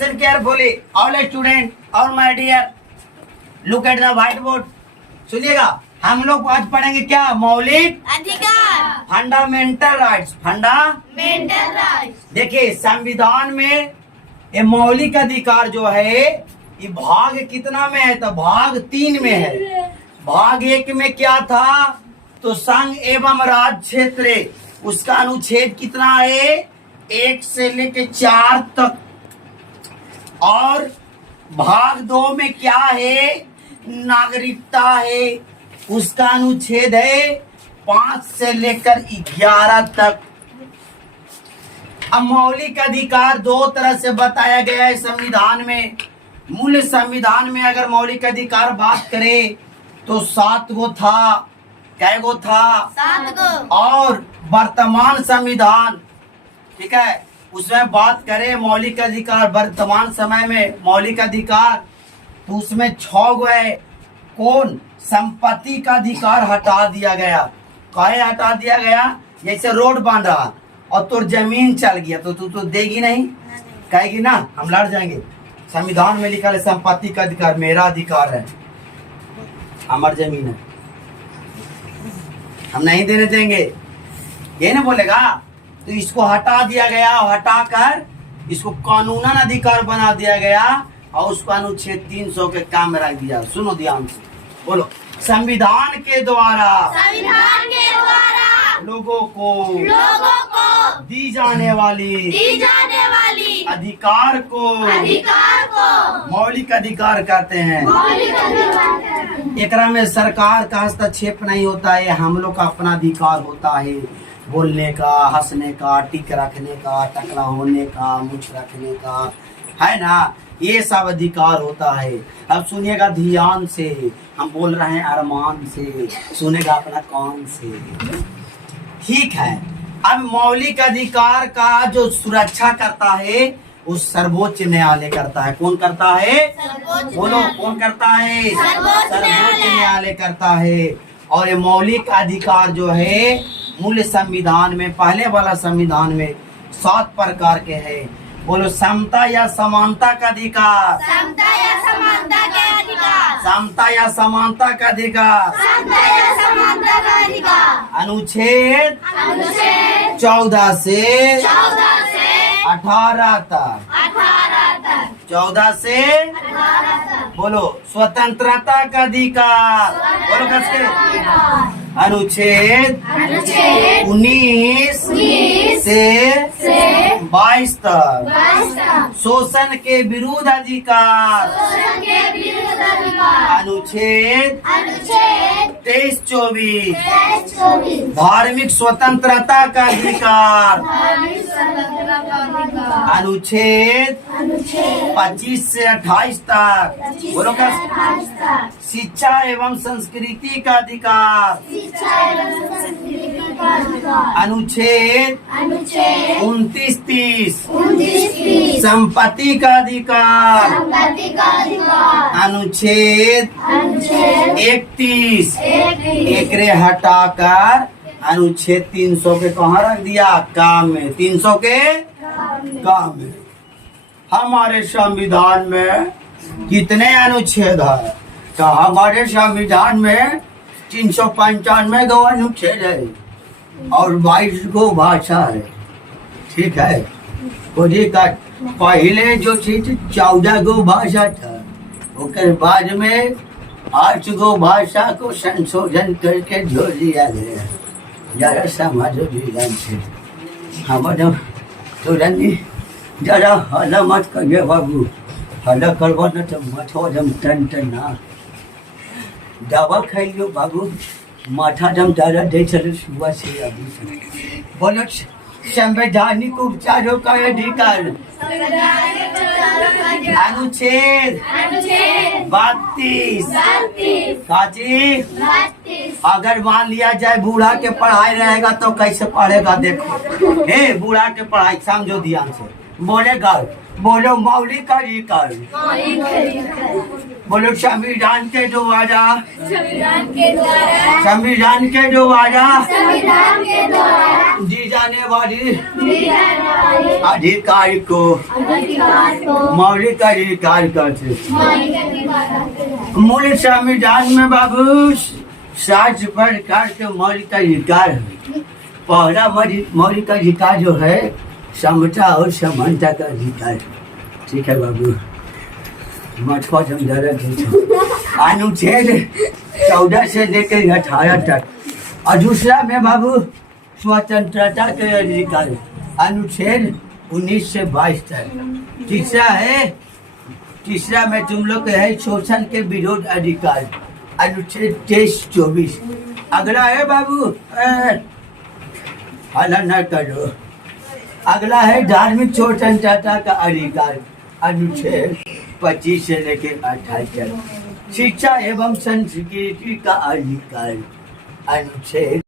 Listen carefully, all students, all my dear, look at the white board. सुनिएगा, हम लोग आज पढ़ेंगे क्या? मौलिक अधिकार, फंडामेंटल राइट्स। Mental rights. देखिए संविधान में ये मौलिक अधिकार जो है ये भाग कितना में है? तो भाग 3 में है। भाग 1 में क्या था? तो संघ एवं राज्य क्षेत्र, उसका अनुच्छेद कितना है? 1 से लेके 4 तक। और भाग 2 में क्या है? नागरिकता है, उसका अनुच्छेद है 5 से लेकर 11 तक। अब मौलिक अधिकार 2 तरह से बताया गया है संविधान में। मूल संविधान में अगर मौलिक अधिकार बात करें तो 7 गो था। कै गो था? 7 गो। और वर्तमान संविधान, ठीक है, उसमें बात करें मौलिक अधिकार वर्तमान समय में मौलिक अधिकार तो उसमें 6 गो है। कौन? संपत्ति का अधिकार हटा दिया गया। काहे हटा दिया गया? जैसे रोड बन रहा और तो जमीन चल गया तो तू तो देगी नहीं, कहेगी ना हम लड़ जाएंगे। संविधान में लिखा है संपत्ति का अधिकार मेरा अधिकार है, हमार जमीन है, हम नहीं देने देंगे, ये ना बोलेगा। तो इसको हटा दिया गया, हटाकर इसको कानूनन अधिकार बना दिया गया और उसको अनुच्छेद 300 के काम में रख दिया। सुनो ध्यान से, बोलो। संविधान के द्वारा लोगों को दी जाने वाली अधिकार को मौलिक अधिकार कहते हैं। एकरा में सरकार का हस्तक्षेप नहीं होता है, हम लोग का अपना अधिकार होता है। बोलने का, हंसने का, टिक रखने का, टकला होने का, मुछ रखने का, है ना, ये सब अधिकार होता है। अब सुनिएगा ध्यान से, हम बोल रहे हैं अरमान से, सुनेगा अपना कान से, ठीक है। अब मौलिक अधिकार का जो सुरक्षा करता है वो सर्वोच्च न्यायालय करता है। कौन करता है? बोलो, कौन करता है? सर्वोच्च न्यायालय करता है। और ये मौलिक अधिकार जो है मूल संविधान में, पहले वाला संविधान में 7 प्रकार के हैं। बोलो, समता या समानता का अधिकार, समता या समानता का अधिकार, समता या समानता का अधिकार, समता या समानता का अधिकार। अनुच्छेद 14 से 18 तक, 14 से 18 तक। बोलो, स्वतंत्रता का अधिकार, बोलो कस के। अनुच्छेद 19 से 22 तक। शोषण के विरुद्ध अधिकार, अनुच्छेद 23-24। धार्मिक स्वतंत्रता का अधिकार, अनुच्छेद 25 से 28 तक। बोलो क्या? शिक्षा एवं संस्कृति का अधिकार, अनुच्छेद 29-30। संपत्ति का अधिकार, अनुच्छेद 31। एकरे हटाकर अनुच्छेद 300 के कहाँ रख दिया? काम में। 300 के काम में। हमारे संविधान में कितने अनुच्छेद है? तो हमारे संविधान में 395 गो अनुच्छेद है और 22 गो भाषा है, ठीक है। पहले जो चीज 14 गो भाषा था, उसके बाद में 8 गो भाषा को संशोधन करके जोड़ दिया गया। जरा समझो ध्यान से। हमारा तुरंत जरा हल्ला मत करिए बाबू, हल्ला करबो न तो मत हो जम टन ना। दवा खाइयो बाबू, माथा जम दर्द दे चलो सुबह से अभी। बोलो, संवैधानिक उपचारों का अधिकार, अनुच्छेद 32। काजी, अगर मान लिया जाए बूढ़ा के पढ़ाई रहेगा तो कैसे पढ़ेगा? देखो, हे बूढ़ा के पढ़ाई समझो ध्यान से। बोलेगा बोलो मौलिक अधिकार, बोलो संविधान के द्वारा, संविधान के द्वारा संविधान के द्वारा संविधान के द्वारा दी जाने वाली दी जाने वाले अधिकार को अधिकार को मौलिक अधिकार कहते हैं। मौलिक अधिकार कहते हैं। मूल संविधान में बाबू 7 प्रकार के मौलिक अधिकार है। पहला मौलिक अधिकार जो है समता और समानता का अधिकार है। ठीक है बाबू, मत को समझा रहे। अनुच्छेद 14 से लेकर 18 तक। और दूसरा में बाबू स्वतंत्रता के अधिकार, अनुच्छेद 19 से 22 तक। तीसरा में तुम लोग के है शोषण के विरोध अधिकार, अनुच्छेद 23-24। अगला है बाबू, हल्ला न करो। अगला है धार्मिक स्वतंत्रता का अधिकार, अनुच्छेद 25 से लेकर 28 तक। शिक्षा एवं संस्कृति का अधिकार, अनुच्छेद